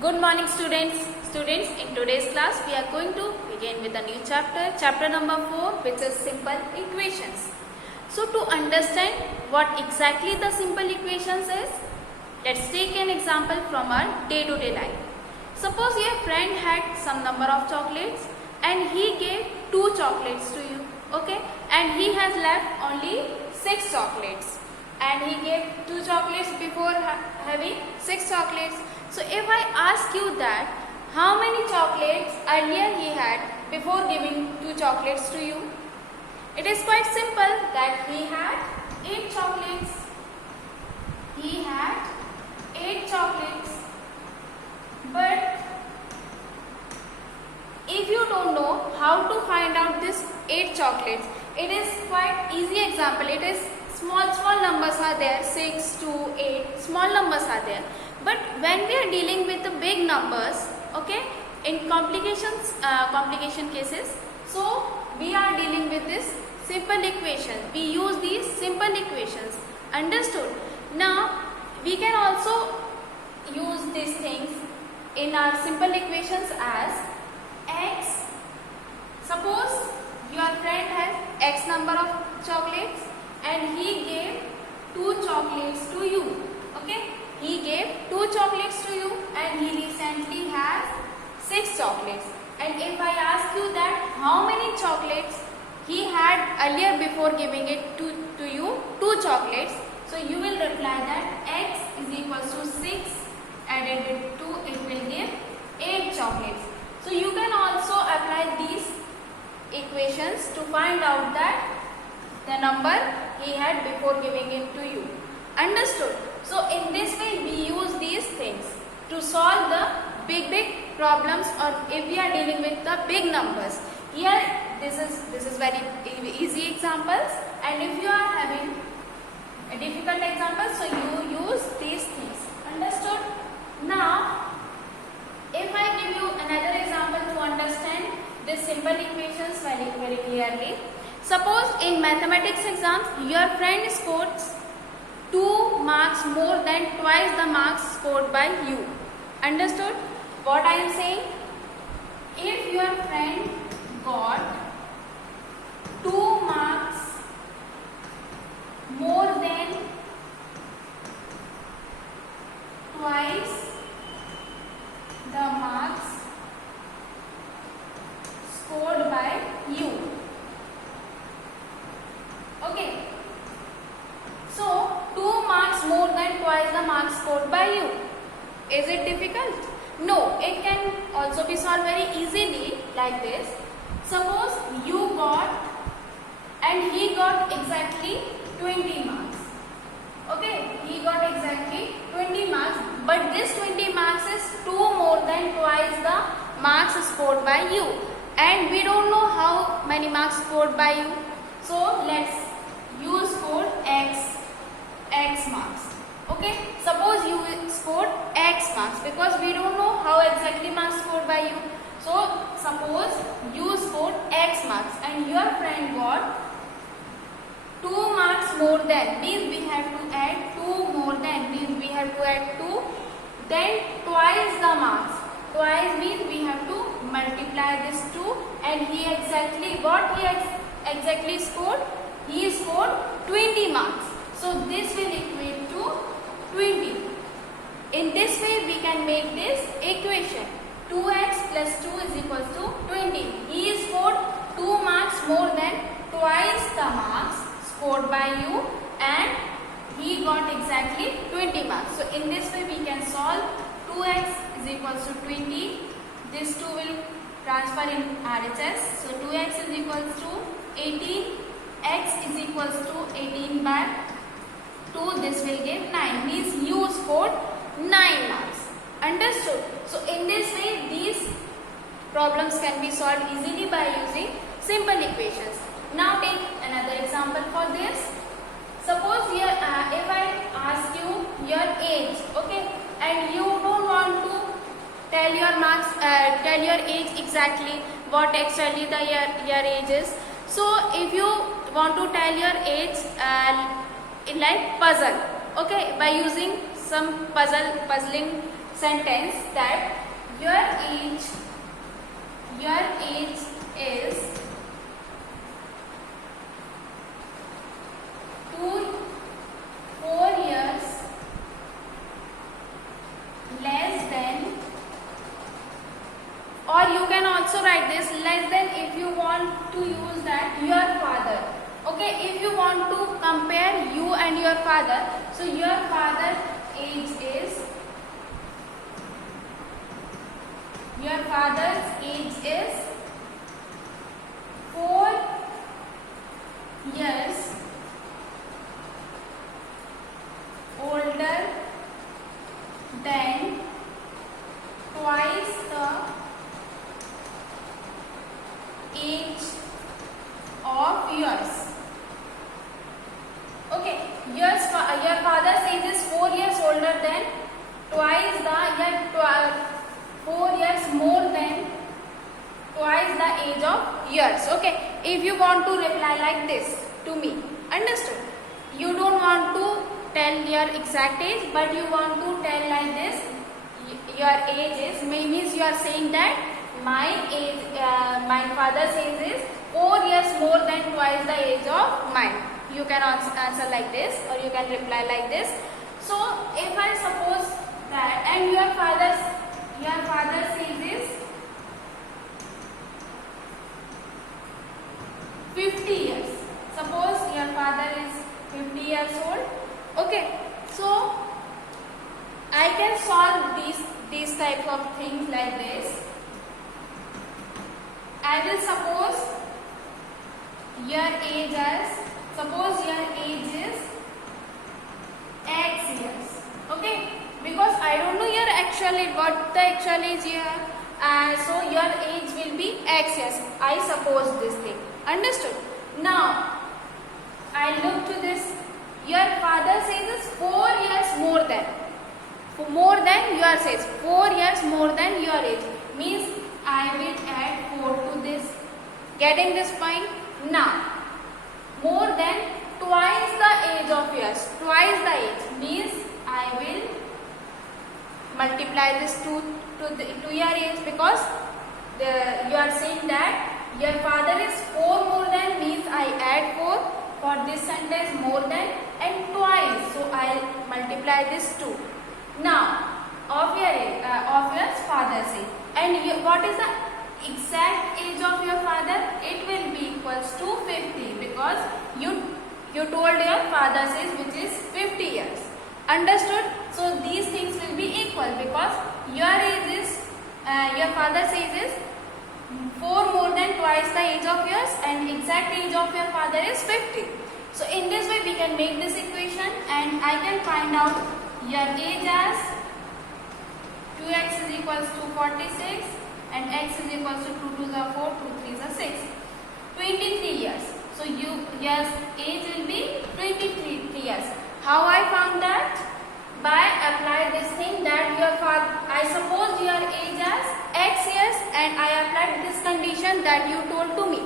Good morning students. Students, in today's class we are going to begin with a new chapter number 4, which is simple equations. So to understand what exactly the simple equations is, let's take an example from our day-to-day life. Suppose your friend had some number of chocolates and he gave 2 chocolates to you, okay? And he has left only 6 chocolates. And he gave 2 chocolates before having 6 chocolates. So if I ask you that how many chocolates earlier he had before giving 2 chocolates to you, it is quite simple that he had 8 chocolates. He had 8 chocolates. But if you don't know how to find out this 8 chocolates, it is quite easy example. It is small numbers are there, 6, 2, 8, small numbers are there. But when we are dealing with the big numbers, okay, in complication cases, so we are dealing with this simple equation. We use these simple equations. Understood? Now, we can also use these things in our simple equations as x. Suppose your friend has x number of chocolates and he gave 2 chocolates to you, okay? He gave 2 chocolates to you and he recently has 6 chocolates. And if I ask you that how many chocolates he had earlier before giving it to you, 2 chocolates, so you will reply that x is equals to 6 added with 2, it will give 8 chocolates. So you can also apply these equations to find out that the number he had before giving it to you. Understood? So in this way we use these things to solve the big problems, or if we are dealing with the big numbers. Here this is very easy examples, and if you are having a difficult example, so you use these things. Understood? Now if I give you another example to understand this simple equations very clearly. Suppose in mathematics exams your friend scores 2 marks more than twice the marks scored by you. Understood what I am saying? If your friend got 2 marks more than twice the marks scored by you. Okay. So 2 marks more than twice the marks scored by you. Is it difficult? No, it can also be solved very easily like this. Suppose you got and he got exactly 20 marks. Okay, he got exactly 20 marks, but this 20 marks is 2 more than twice the marks scored by you. And we don't know how many marks scored by you. So you scored x marks. Okay, suppose you scored x marks, because we don't know how exactly marks scored by you. So suppose you scored x marks and your friend got 2 marks more than, means we have to add 2 more than, means we have to add 2, then twice the marks. Twice means we have to multiply this 2, and he exactly scored? He scored 20 marks. So this will equate to 20. In this way we can make this equation. 2x plus 2 is equals to 20. He scored 2 marks more than twice the marks scored by you, and he got exactly 20 marks. So in this way we can solve 2x is equals to 20. This 2 will transfer in RHS. So 2x is equals to 18. X is equals to 18 by 2. This will give 9. Means you scored 9 marks. Understood? So in this way these problems can be solved easily by using simple equations. Now take another example for this. Suppose here if I ask you your age, okay, and you don't want to tell your age exactly, what actually your age is. So if you want to tell your age in like puzzle, okay, by using some puzzling sentence that your age is 4 years less than, or you can also write this less than if you want to use that your father. Okay, if you want to compare you and your father, so your father's age is 4 years older than twice the age of yours. Okay, your father's age is 4 years older than twice the 4 years more than twice the age of yours. Okay, if you want to reply like this to me, understood? You don't want to tell your exact age, but you want to tell like this. Your age is, means you are saying that my age, my father's age is 4 years more than twice the age of mine. You can answer like this, or you can reply like this. So if I suppose that, and your father's age is 50 years. Suppose your father is 50 years old. Okay, so I can solve these type of things like this. I will suppose your age is X years. Okay, because I don't know your what the actual age here. So your age will be X years. I suppose this thing. Understood? Now, I look to this. Your father's age is 4 years more than your age. 4 years more than your age. Means I will add 4 to this. Getting this point? Now, more than twice the age of yours. Twice the age means I will multiply this to your age, because you are saying that your father is 4 more than, means I add 4 for this sentence, more than and twice. So I will multiply this 2. Now of your father's age, and what is the exact age of your father? It will be equals to 50, because you told your father's age which is 50 years. Understood? So these things will be equal, because your father's age is 4 more than twice the age of yours, and exact age of your father is 50. So in this way we can make this equation, and I can find out your age as 2x is equals to 46 and x is equals to 2 to the 4, 2 3 is 6. 23 years. So your age will be 23 years. How I found that? By apply this thing that your father, I suppose your age as X years, and I applied this condition that you told to me.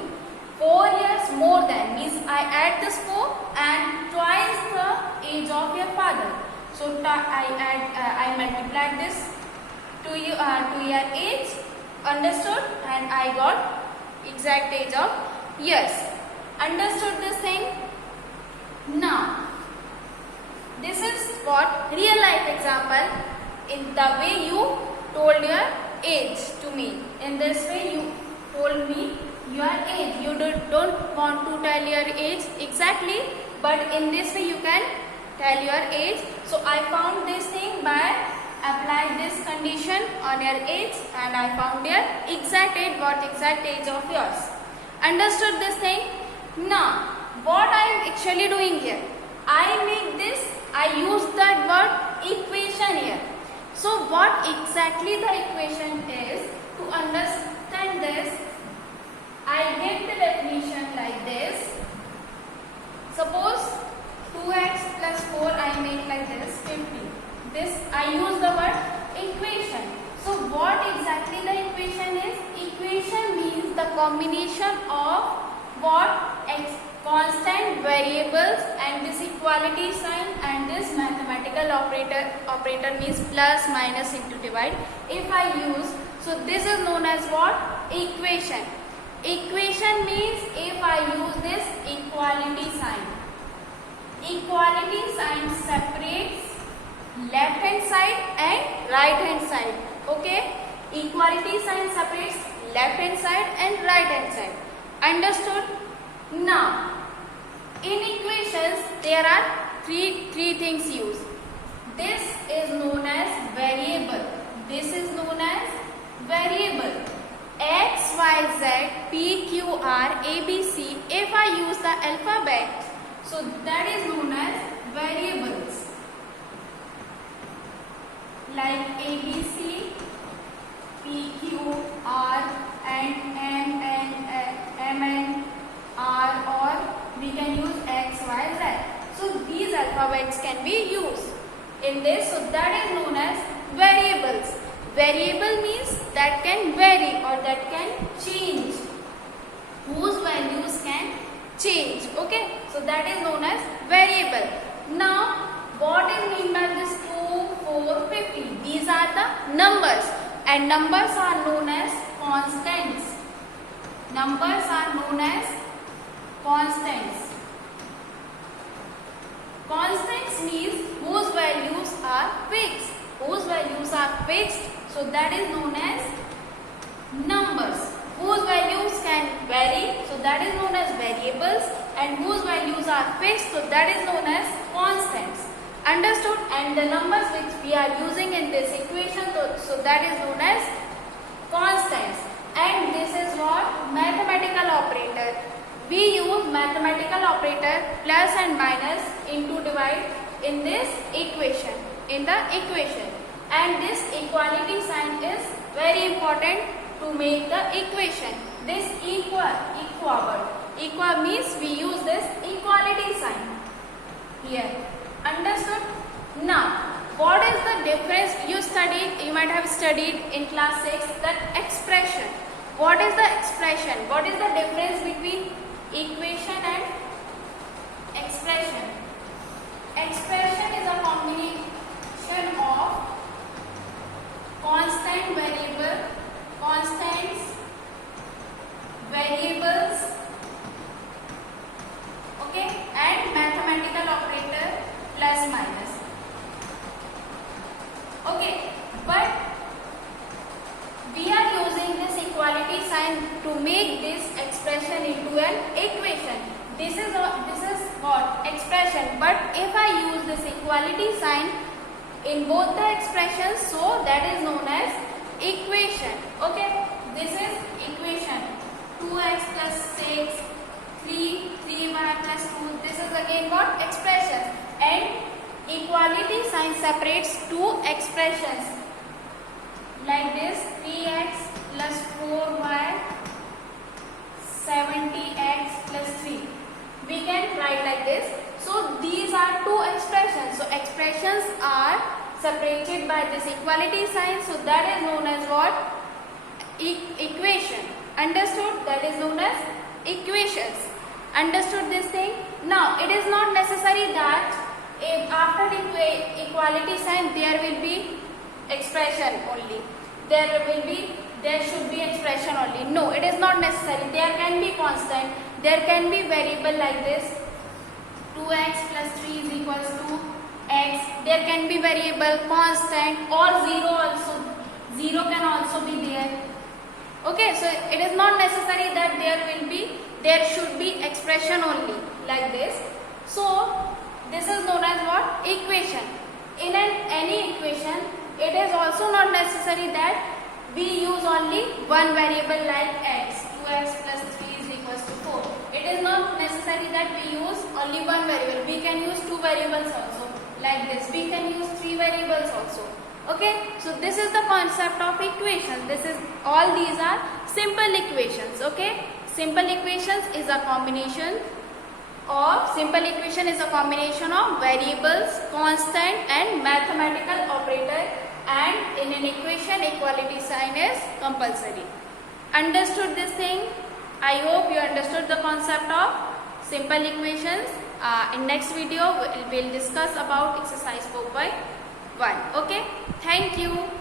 4 years more than means I add this 4 and twice the age of your father. So I multiplied this to your age, understood, and I got exact age of years. Understood this thing? Now, this is what real life example, in the way you told your age to me. In this way you told me your age. You don't want to tell your age exactly, but in this way you can tell your age. So I found this thing by applying this condition on your age, and I found your exact age, what exact age of yours. Understood this thing? Now, what I am actually doing here, I use that word equation here. So what exactly the equation is, to understand this, I give the definition like this. Suppose 2x plus 4 I make like this, 50. This I use the word equation. So what exactly the equation is? Equation means the combination of what constant variables and this equality sign and this mathematical operator means plus, minus, into, divide. If I use, so this is known as what? Equation. Equation means if I use this equality sign. Equality sign separates left hand side and right hand side. Okay? Equality sign separates left hand side and right hand side. Understood? Now, in equations there are three things used. This is known as variable. This is known as variable. X, Y, Z, P, Q, R, A, B, C. If I use the alphabet, so that is known as variables. Like A, B, C, P, Q, R, and M, N, R, or we can use X, Y, Z. So these alphabets can be used in this. So that is known as variables. Variable means that can vary or that can change, whose values can change. Okay, so that is known as variable. Now, what is meant by this 2, 4, 50? These are the numbers, and numbers are known as constants. Numbers are known as constants. Constants means whose values are fixed. Whose values are fixed, so that is known as numbers. Whose values can vary, so that is known as variables, and whose values are fixed, so that is known as constants. Understood? And the numbers which we are using in this equation, so that is known as constants. And this is what? Mathematical operator. We use mathematical operator plus and minus, into, divide in this equation. In the equation, and this equality sign is very important to make the equation. This equal means we use this equality sign here. Understood? Now, what is the difference? You might have studied in class 6 that expression. What is the expression? What is the difference between equation and expression? Expression is a combination of constant variable, constants, variables, okay, and mathematical operator plus minus. Okay, but we are using this equality sign to make this expression into an equation. This is what? Expression. But if I use this equality sign in both the expressions, so that is known as equation. Okay, this is equation. 2x plus 6, 3y plus 2. This is again what? Expressions. And equality sign separates two expressions like this: 3x plus 4y, 70x plus 3. We can write like this. So these are two expressions. So expressions are separated by this equality sign. So that is known as what? Equation. Understood? That is known as equations. Understood this thing? Now, it is not necessary that if after the equality sign there will be expression only. There should be expression only. No, it is not necessary. There can be constant. There can be variable like this. 2x plus 3 is equals to x. There can be variable, constant, or 0 also. 0 can also be there. Okay, so it is not necessary that there should be expression only like this. So this is known as what? Equation. In any equation, it is also not necessary that we use only one variable like x. 2x plus 3 is equals to 4. It is not necessary that we use only one variable. We can use two variables also like this. We can use three variables also. Okay, so this is the concept of equation. All these are simple equations. Okay, simple equation is a combination of variables, constant, and mathematical operator. And in an equation, equality sign is compulsory. Understood this thing? I hope you understood the concept of simple equations. In next video, we'll discuss about exercise 4.1. Okay, thank you.